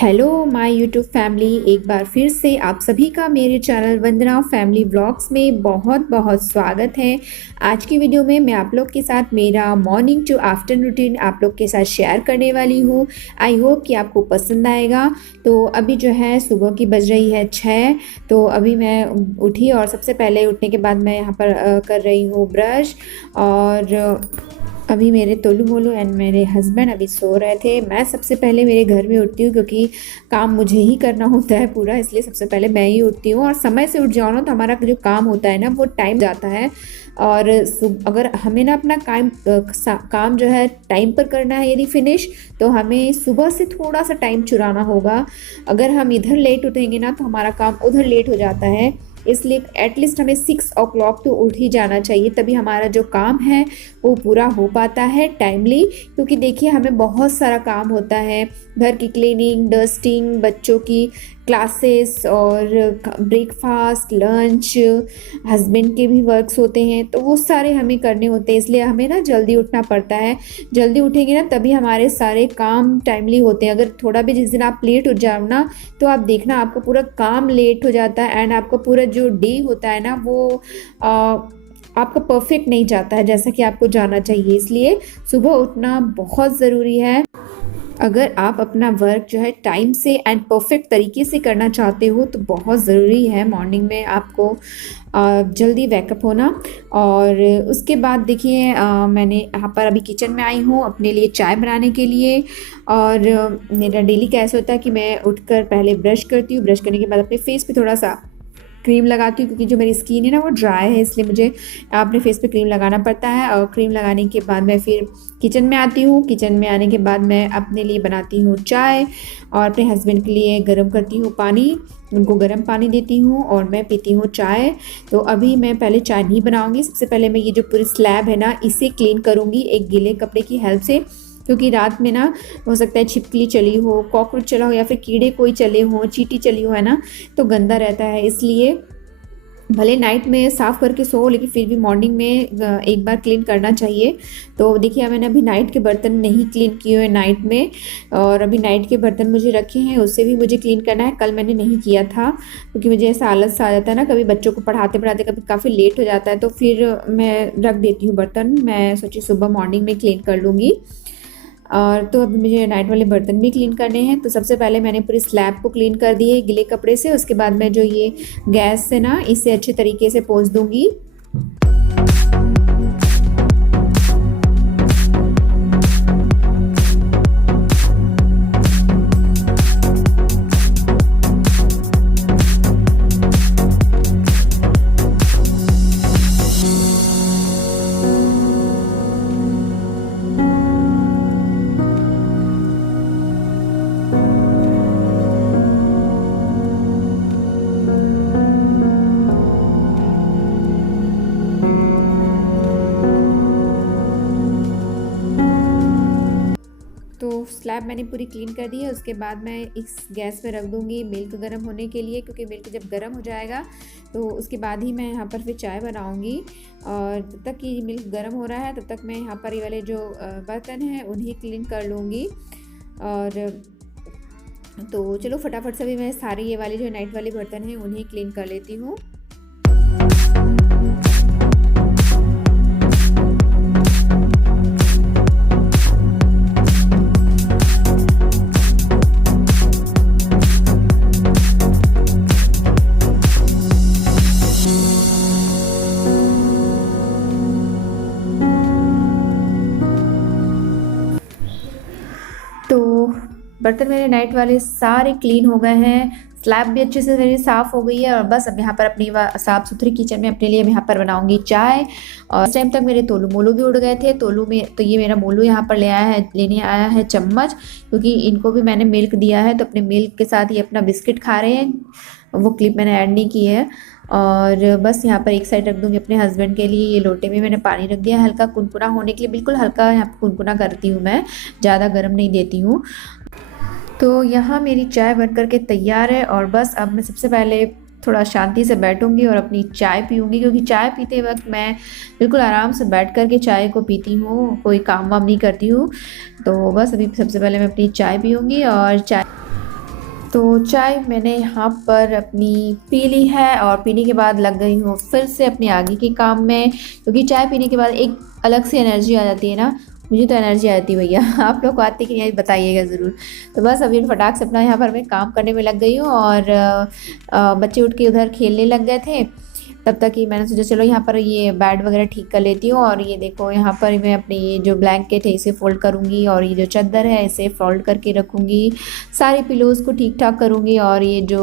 Hello my YouTube family, एक बार फिर से आप सभी का मेरे चैनल वंदना फैमिली व्लॉग्स में बहुत बहुत स्वागत है। आज की वीडियो में मैं आप लोग के साथ मेरा मॉर्निंग टू आफ्टरनून रूटीन आप लोग के साथ शेयर करने वाली हूँ। आई होप कि आपको पसंद आएगा। तो अभी जो है सुबह की बज रही है 6। तो अभी मैं उठी और सबसे पहले उठने के बाद मैं यहाँ पर कर रही हूँ ब्रश। और अभी मेरे तोलू मोलू एंड मेरे हस्बैंड अभी सो रहे थे। मैं सबसे पहले मेरे घर में उठती हूँ क्योंकि काम मुझे ही करना होता है पूरा, इसलिए सबसे पहले मैं ही उठती हूँ। और समय से उठ जाओ ना तो हमारा जो काम होता है ना वो टाइम जाता है। और अगर हमें ना अपना काम जो है टाइम पर करना है यदि फिनिश, तो हमें सुबह से थोड़ा सा टाइम चुराना होगा। अगर हम इधर लेट उठेंगे ना तो हमारा काम उधर लेट हो जाता है। इसलिए एटलीस्ट हमें 6 o'clock तो उठ ही जाना चाहिए, तभी हमारा जो काम है वो पूरा हो पाता है टाइमली। क्योंकि देखिए हमें बहुत सारा काम होता है, घर की क्लीनिंग, डस्टिंग, बच्चों की क्लासेस और ब्रेकफास्ट, लंच, हस्बैंड के भी वर्क्स होते हैं, तो वो सारे हमें करने होते हैं। इसलिए हमें ना जल्दी उठना पड़ता है। जल्दी उठेंगे ना तभी हमारे सारे काम टाइमली होते हैं। अगर थोड़ा भी जिस दिन आप लेट उठ जाओ ना तो आप देखना आपका पूरा काम लेट हो जाता है एंड आपका पूरा जो डे होता है ना वो आपका परफेक्ट नहीं जाता है जैसा कि आपको जाना चाहिए। इसलिए सुबह उठना बहुत ज़रूरी है। अगर आप अपना वर्क जो है टाइम से एंड परफेक्ट तरीके से करना चाहते हो तो बहुत ज़रूरी है मॉर्निंग में आपको जल्दी वेकअप होना। और उसके बाद देखिए मैंने यहाँ पर अभी किचन में आई हूँ अपने लिए चाय बनाने के लिए। और मेरा डेली कैसे होता है कि मैं उठकर पहले ब्रश करती हूँ। ब्रश करने के बाद अपने फेस पे थोड़ा सा क्रीम लगाती हूँ क्योंकि जो मेरी स्किन है ना वो ड्राई है, इसलिए मुझे अपने फेस पे क्रीम लगाना पड़ता है। और क्रीम लगाने के बाद मैं फिर किचन में आती हूँ। किचन में आने के बाद मैं अपने लिए बनाती हूँ चाय और अपने हस्बैंड के लिए गर्म करती हूँ पानी, उनको गर्म पानी देती हूँ और मैं पीती हूँ चाय। तो अभी मैं पहले चाय नहीं बनाऊँगी, सबसे पहले मैं ये जो पूरी स्लैब है ना इसे क्लीन करूँगी एक गीले कपड़े की हेल्प से। क्योंकि रात में ना हो सकता है छिपकली चली हो, कॉकरोच चला हो या फिर कीड़े कोई चले हों, चींटी चली हो, है ना, तो गंदा रहता है। इसलिए भले नाइट में साफ़ करके सो लेकिन फिर भी मॉर्निंग में एक बार क्लीन करना चाहिए। तो देखिए मैंने अभी नाइट के बर्तन नहीं क्लीन किए हुए नाइट में, और अभी नाइट के बर्तन मुझे रखे हैं, उससे भी मुझे क्लीन करना है। कल मैंने नहीं किया था क्योंकि मुझे ऐसा आलस सा आ जाता है ना, कभी बच्चों को पढ़ाते पढ़ाते कभी काफ़ी लेट हो जाता है, तो फिर मैं रख देती हूँ बर्तन। मैं सोची सुबह मॉर्निंग में क्लीन कर लूँगी। और तो अभी मुझे नाइट वाले बर्तन भी क्लीन करने हैं। तो सबसे पहले मैंने पूरी स्लैब को क्लीन कर दी है गीले कपड़े से। उसके बाद मैं जो ये गैस से ना इसे अच्छे तरीके से पोंछ दूंगी। तो स्लैब मैंने पूरी क्लीन कर दी है। उसके बाद मैं इस गैस पे रख दूँगी मिल्क गर्म होने के लिए, क्योंकि मिल्क जब गर्म हो जाएगा तो उसके बाद ही मैं यहाँ पर फिर चाय बनाऊँगी। और जब तक कि मिल्क गर्म हो रहा है तब तक मैं यहाँ पर ये वाले जो बर्तन हैं उन्हें क्लीन कर लूँगी। और तो चलो फटाफट से भी मैं सारे ये वाले जो नाइट वाले बर्तन हैं उन्हें क्लीन कर लेती हूँ। तो बर्तन मेरे नाइट वाले सारे क्लीन हो गए हैं, स्लैब भी अच्छे से मेरी साफ़ हो गई है। और बस अब यहाँ पर अपनी साफ़ सुथरी किचन में अपने लिए यहाँ पर बनाऊंगी चाय। और इस टाइम तक मेरे तोलू मोलू भी उड़ गए थे। तोलू में तो ये मेरा मोलू यहाँ पर लेने आया है चम्मच, क्योंकि इनको भी मैंने मिल्क दिया है, तो अपने मिल्क के साथ ये अपना बिस्किट खा रहे हैं। वो क्लिप मैंने ऐड नहीं की है। और बस यहाँ पर एक साइड रख दूँगी अपने हस्बैंड के लिए। ये लोटे में मैंने पानी रख दिया हल्का कुनकुना होने के लिए, बिल्कुल हल्का यहाँ पर कुनकुना करती हूँ मैं, ज़्यादा गर्म नहीं देती हूँ। तो यहाँ मेरी चाय बन करके तैयार है। और बस अब मैं सबसे पहले थोड़ा शांति से बैठूंगी और अपनी चाय पीऊँगी, क्योंकि चाय पीते वक्त मैं बिल्कुल आराम से बैठ कर के चाय को पीती हूँ, कोई काम वाम नहीं करती हूँ। तो बस अभी सबसे पहले मैं अपनी चाय पीऊँगी। और चाय तो चाय मैंने यहाँ पर अपनी पी ली है और पीने के बाद लग गई हूँ फिर से अपने आगे के काम में, क्योंकि चाय पीने के बाद एक अलग सी एनर्जी आ जाती है ना। मुझे तो एनर्जी आती है भैया, आप लोग को आती कि नहीं बताइएगा ज़रूर। तो बस अभी फटाक से अपना यहाँ पर मैं काम करने में लग गई हूँ और बच्चे उठ के उधर खेलने लग गए थे। तब तक ही मैंने सोचा चलो यहाँ पर ये बेड वगैरह ठीक कर लेती हूँ। और ये देखो यहाँ पर मैं अपनी ये जो ब्लैंकेट है इसे फ़ोल्ड करूँगी और ये जो चादर है इसे फ़ोल्ड करके रखूँगी। सारे पिलोज़ को ठीक ठाक करूँगी और ये जो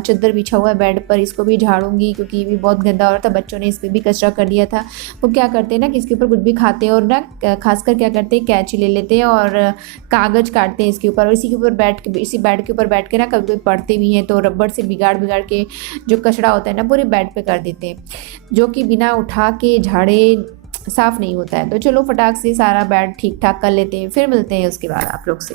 चादर बिछा हुआ है बेड पर इसको भी झाड़ूंगी, क्योंकि ये भी बहुत गंदा हो रहा था। बच्चों ने इस पर भी कचरा कर दिया था। वो क्या करते हैं ना कि इसके ऊपर कुछ भी खाते हैं और ना खासकर क्या करते हैं कैंची ले लेते हैं और कागज़ काटते हैं इसके ऊपर, और इसी के ऊपर बैठ के इसी बेड के ऊपर बैठ के ना कभी कभी पढ़ते भी हैं, तो रबड़ से बिगाड़ बिगाड़ के जो कचरा होता है ना पूरे बेड पे कर देते हैं, जो कि बिना उठा के झाड़े साफ नहीं होता है। तो चलो फटाक से सारा बेड ठीक ठाक कर लेते हैं, फिर मिलते हैं उसके बाद आप लोग से।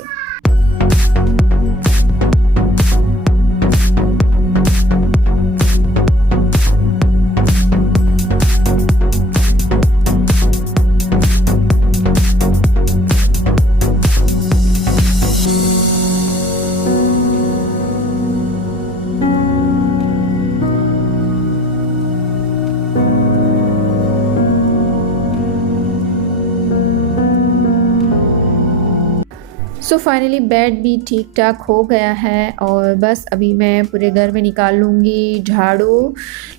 सो फाइनली बेड भी ठीक ठाक हो गया है और बस अभी मैं पूरे घर में निकाल लूँगी झाड़ू।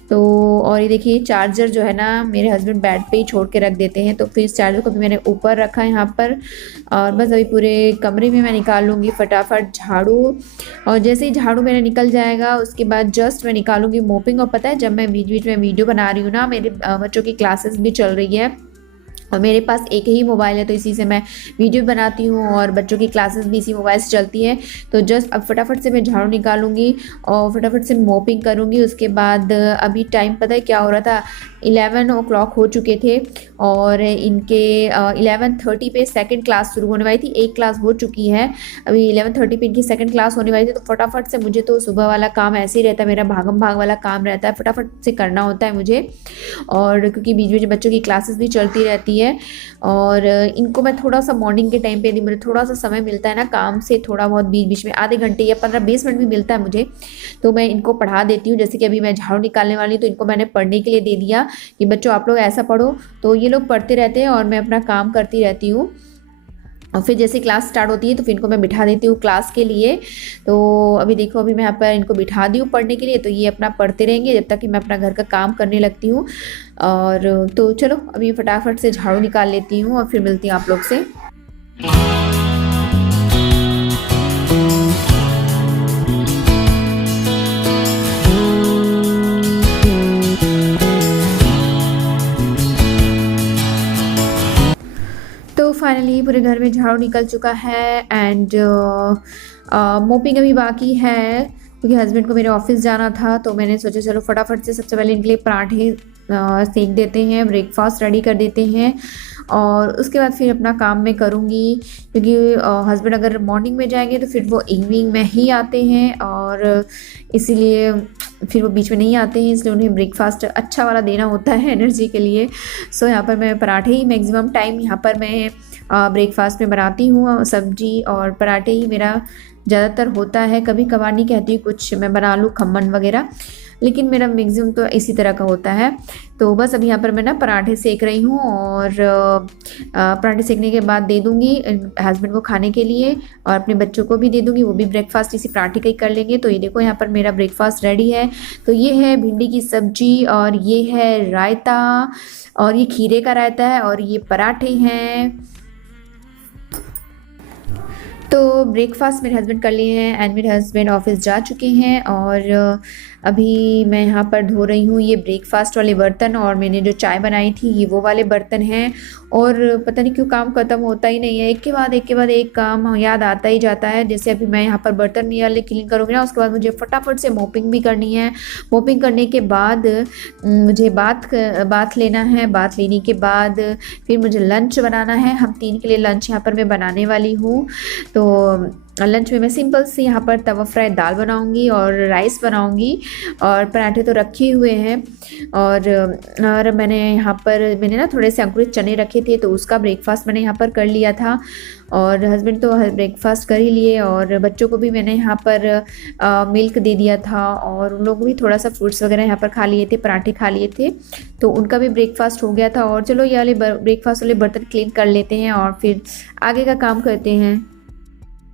तो और ये देखिए चार्जर जो है ना मेरे हस्बैंड बेड पे ही छोड़ के रख देते हैं, तो फिर इस चार्जर को भी मैंने ऊपर रखा है यहाँ पर। और बस अभी पूरे कमरे में मैं निकाल लूँगी फटाफट झाड़ू। और जैसे ही झाड़ू मेरा निकल जाएगा उसके बाद जस्ट मैं निकालूंगी मोपिंग। और पता है जब मैं बीच बीच में वीडियो बना रही हूँ ना, मेरे बच्चों की क्लासेस भी चल रही है और मेरे पास एक ही मोबाइल है, तो इसी से मैं वीडियो बनाती हूँ और बच्चों की क्लासेस भी इसी मोबाइल से चलती है। तो जस्ट अब फटाफट से मैं झाड़ू निकालूंगी और फटाफट से मोपिंग करूँगी। उसके बाद अभी टाइम पता है क्या हो रहा था, 11 o'clock हो चुके थे और इनके 11:30 पे सेकंड क्लास शुरू होने वाली थी। एक क्लास हो चुकी है, अभी 11:30 पे इनकी सेकंड क्लास होने वाली थी। तो फटाफट से मुझे तो सुबह वाला काम ऐसे ही रहता है, मेरा भागम भाग वाला काम रहता है, फटाफट से करना होता है मुझे। और क्योंकि बीच में बच्चों की क्लासेस भी चलती रहती है और इनको मैं थोड़ा सा मॉर्निंग के टाइम पे यदि मुझे थोड़ा सा समय मिलता है ना काम से, थोड़ा बहुत बीच बीच में आधे घंटे या 15-20 मिनट भी मिलता है मुझे, तो मैं इनको पढ़ा देती हूँ। जैसे कि अभी मैं झाड़ू निकालने वाली हूँ तो इनको मैंने पढ़ने के लिए दे दिया कि बच्चों आप लोग ऐसा पढ़ो, तो ये लोग पढ़ते रहते हैं और मैं अपना काम करती रहती हूँ। और फिर जैसे क्लास स्टार्ट होती है तो फिर इनको मैं बिठा देती हूँ क्लास के लिए। तो अभी देखो अभी मैं यहाँ पर इनको बिठा दी हूँ पढ़ने के लिए, तो ये अपना पढ़ते रहेंगे जब तक कि मैं अपना घर का काम करने लगती हूँ। और तो चलो अभी फटाफट से झाड़ू निकाल लेती हूँ और फिर मिलती हूँ आप लोग से। तो फाइनली पूरे घर में झाड़ू निकल चुका है एंड मोपिंग अभी बाकी है, क्योंकि हस्बैंड को मेरे ऑफिस जाना था। तो मैंने सोचा चलो फटाफट से सबसे पहले इनके लिए पराठे सेक देते हैं, ब्रेकफास्ट रेडी कर देते हैं और उसके बाद फिर अपना काम मैं करूँगी। क्योंकि हस्बैंड अगर मॉर्निंग में जाएंगे तो फिर वो इवनिंग में ही आते हैं और इसीलिए फिर वो बीच में नहीं आते हैं, इसलिए उन्हें ब्रेकफास्ट अच्छा वाला देना होता है एनर्जी के लिए। सो यहाँ पर मैं पराठे ही मैक्सिमम टाइम यहाँ पर मैं ब्रेकफास्ट में बनाती हूँ, सब्जी और पराठे ही मेरा ज़्यादातर होता है। कभी कभार नहीं कहती हूँ कुछ मैं बना लूँ खमन वगैरह, लेकिन मेरा मैक्सिमम तो इसी तरह का होता है। तो बस अभी यहाँ पर मैं ना पराठे सेक रही हूँ और पराठे सेकने के बाद दे दूँगी हस्बैंड को खाने के लिए और अपने बच्चों को भी दे दूँगी, वो भी ब्रेकफास्ट इसी पराठे का ही कर लेंगे। तो ये देखो यहाँ पर मेरा ब्रेकफास्ट रेडी है। तो ये है भिंडी की सब्जी और ये है रायता और ये खीरे का रायता है और ये पराठे हैं। तो ब्रेकफास्ट मेरे हस्बैंड कर लिए हैं एंड मेरे हस्बैंड ऑफिस जा चुके हैं और अभी मैं यहाँ पर धो रही हूँ ये ब्रेकफास्ट वाले बर्तन और मैंने जो चाय बनाई थी ये वो वाले बर्तन हैं। और पता नहीं क्यों काम ख़त्म होता ही नहीं है, एक के बाद एक काम याद आता ही जाता है। जैसे अभी मैं यहाँ पर बर्तन ये वाले क्लीन करूँगी ना, उसके बाद मुझे फटाफट से मोपिंग भी करनी है। मोपिंग करने के बाद मुझे बाथ लेना है, बाथ लेने के बाद फिर मुझे लंच बनाना है। हम 3 के लिए लंच यहाँ पर मैं बनाने वाली हूँ। तो लंच में मैं सिंपल सी यहाँ पर तवा फ्राई दाल बनाऊंगी और राइस बनाऊंगी, और पराठे तो रखे हुए हैं। और मैंने ना थोड़े से अंकुरित चने रखे थे, तो उसका ब्रेकफास्ट मैंने यहाँ पर कर लिया था। और हस्बैंड तो ब्रेकफास्ट कर ही लिए, और बच्चों को भी मैंने यहाँ पर मिल्क दे दिया था, और उन लोग भी थोड़ा सा फ्रूट्स वगैरह यहाँ पर खा लिए थे, पराठे खा लिए थे, तो उनका भी ब्रेकफास्ट हो गया था। और चलो ये वाले ब्रेकफास्ट वाले बर्तन क्लीन कर लेते हैं और फिर आगे का काम करते हैं।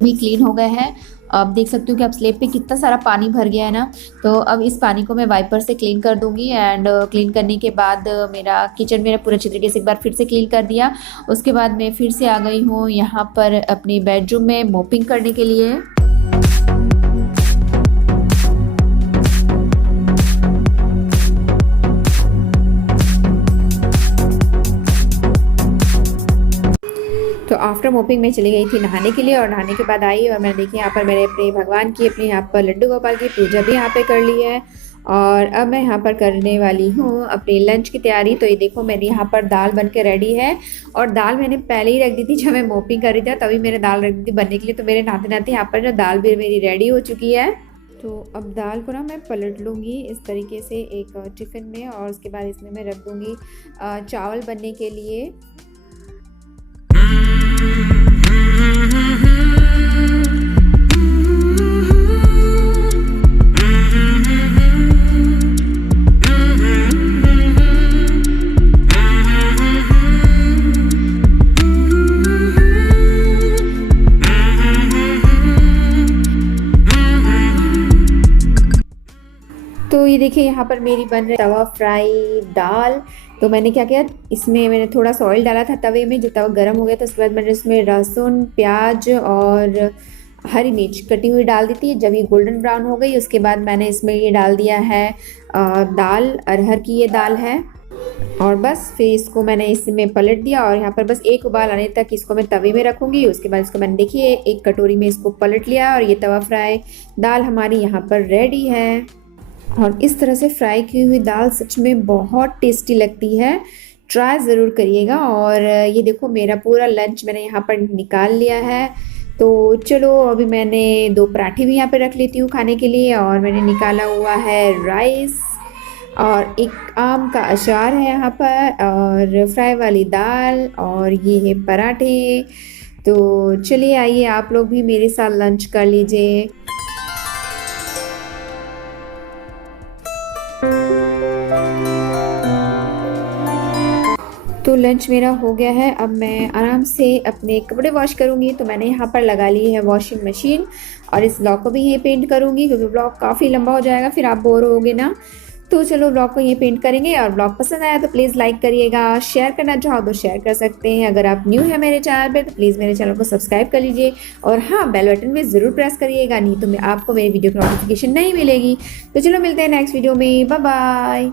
भी क्लीन हो गया है। अब देख सकते हो कि अब स्लेब पे कितना सारा पानी भर गया है ना, तो अब इस पानी को मैं वाइपर से क्लीन कर दूंगी। एंड क्लीन करने के बाद मेरा किचन मेरा पूरा अच्छी तरीके से एक बार फिर से क्लीन कर दिया। उसके बाद मैं फिर से आ गई हूँ यहाँ पर अपनी बेडरूम में मॉपिंग करने के लिए। तो आफ्टर मोपिंग मैं चली गई थी नहाने के लिए, और नहाने के बाद आई और मैंने देखी यहाँ पर मैंने अपने भगवान की, अपने यहाँ पर लड्डू गोपाल की पूजा भी यहाँ पे कर ली है। और अब मैं यहाँ पर करने वाली हूँ अपने लंच की तैयारी। तो ये देखो मेरी यहाँ पर दाल बन के रेडी है, और दाल मैंने पहले ही रख दी थी, जब मैं मोपिंग कर रही थी तभी मैंने दाल रख दी थी बनने के लिए। तो मेरे नहाते नहाते यहाँ पर जो दाल भी मेरी रेडी हो चुकी है। तो अब दाल को ना मैं पलट लूँगी इस तरीके से एक टिफ़िन में, और उसके बाद इसमें मैं रख दूँगी चावल बनने के लिए। तो ये देखिए यहाँ पर मेरी बन रही तवा फ्राई दाल। तो मैंने क्या किया, इसमें मैंने थोड़ा सा ऑयल डाला था तवे में, जब तवा गर्म हो गया था उसके बाद मैंने इसमें लहसुन, प्याज और हरी मिर्च कटी हुई डाल दी थी। जब ये गोल्डन ब्राउन हो गई उसके बाद मैंने इसमें ये डाल दिया है दाल, अरहर की ये दाल है। और बस फिर इसको मैंने इसमें पलट दिया, और यहाँ पर बस एक उबाल आने तक इसको मैं तवे में रखूँगी। उसके बाद इसको मैंने देखिए एक कटोरी में इसको पलट लिया, और ये तवा फ्राई दाल हमारी यहाँ पर रेडी है। और इस तरह से फ्राई की हुई दाल सच में बहुत टेस्टी लगती है, ट्राई ज़रूर करिएगा। और ये देखो मेरा पूरा लंच मैंने यहाँ पर निकाल लिया है। तो चलो अभी मैंने 2 पराठे भी यहाँ पर रख लेती हूँ खाने के लिए, और मैंने निकाला हुआ है राइस, और एक आम का अचार है यहाँ पर, और फ्राई वाली दाल, और ये है पराठे। तो चलिए आइए आप लोग भी मेरे साथ लंच कर लीजिए। तो लंच मेरा हो गया है, अब मैं आराम से अपने कपड़े वॉश करूँगी। तो मैंने यहाँ पर लगा ली है वॉशिंग मशीन, और इस ब्लॉग को भी यही पेंट करूँगी क्योंकि ब्लॉग काफ़ी लंबा हो जाएगा, फिर आप बोर होगे ना। तो चलो ब्लॉग को ये पेंट करेंगे। और ब्लॉग पसंद आया तो प्लीज़ लाइक करिएगा, शेयर करना चाहो तो शेयर कर सकते हैं। अगर आप न्यू है मेरे चैनल पे तो प्लीज़ मेरे चैनल को सब्सक्राइब कर लीजिए, और हाँ बेल बटन में ज़रूर प्रेस करिएगा, नहीं तो आपको मेरी वीडियो की नोटिफिकेशन नहीं मिलेगी। तो चलो मिलते हैं नेक्स्ट वीडियो में, बाय बाय।